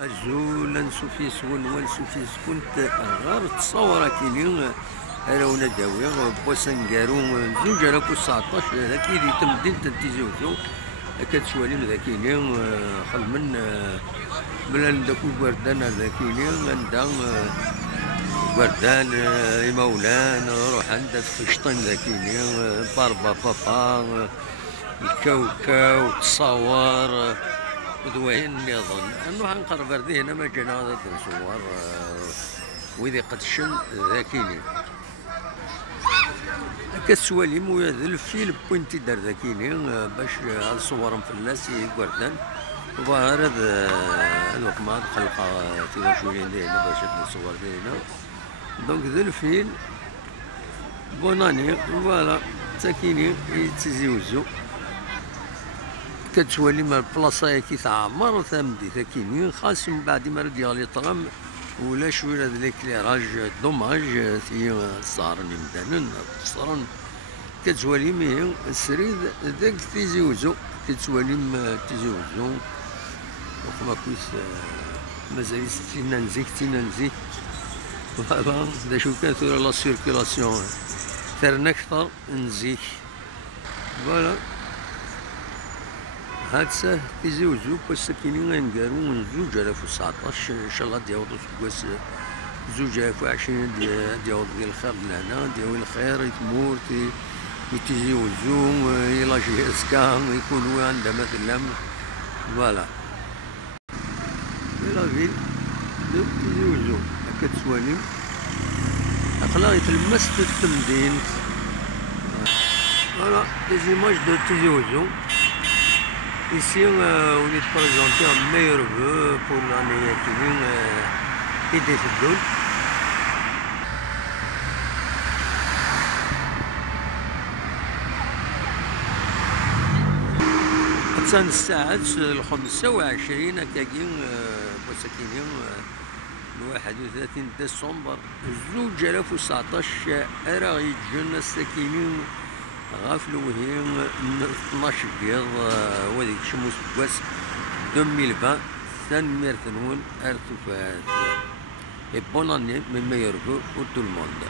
أزول نسوفي سون ونسوفي سكون غير تصور كيني راونا داوي بوسنكارو زوج على كل 19 هذاك اللي تمدين تنتيزوزو كتسوالين ذاكيني خدمن من داك الوردان هذاكيني عندها وردان مولان روح عندها فشطين ذاكيني باربا بابا الكاوكاو تصور ودواين اللي اظن انه حنقرب هذه هنا ما جانا هذا نصور وإذا قدشن ذاكيني كسوالي مو هذا الفيلم بوينتي دار ذاكيني باش صورهم في الناس يقردان وظاهر هذا الوقت ما خلق تيلا شويه هنا باش نصور هنا دونك ذا الفيلم بوناني فوالا ساكيني يتزيوزو كتولي ما البلاصه كي تعمر ثمدي ثاكيني خاص من بعد ما رد يغلي طرام ولا شويه هذاك ليراج دوماج في صارني مدانن صارن كتولي مي السريد ذاك تيزيوزو كتولي تيزيوزو وخما كويس مازال تينانزي فوالا دا شو كان ثورة لا سيركيلاسيون ثرنا أكثر نزيك فوالا هادسا تيزيوزو باش كاينين غنقالو 2019 ان شاء الله دياوضو سكواس 2020 دياوض ديال الخير لهنا ديال الخير يتمور يتيزيوزو يلا جي اسكا يكونوا عندها مثلا فوالا لا فيل دو تيزيوزو كتسوالي اقلا يتلمس في التمدين فوالا دي زيماج دو تيزيوزو. Ici, on est présenté un meilleur vœu pour l'année qui vient et des footballs. حتى الساعة 25 كاين مساكين 31 ديسمبر 2019 راه يتجونا الساكنين غاف الوهيم 12 بيض وهذيك شموس بواس 2020 ثاني مرتنون ارتفاعات. Et bonne année, mes meilleurs vœux pour tout le monde.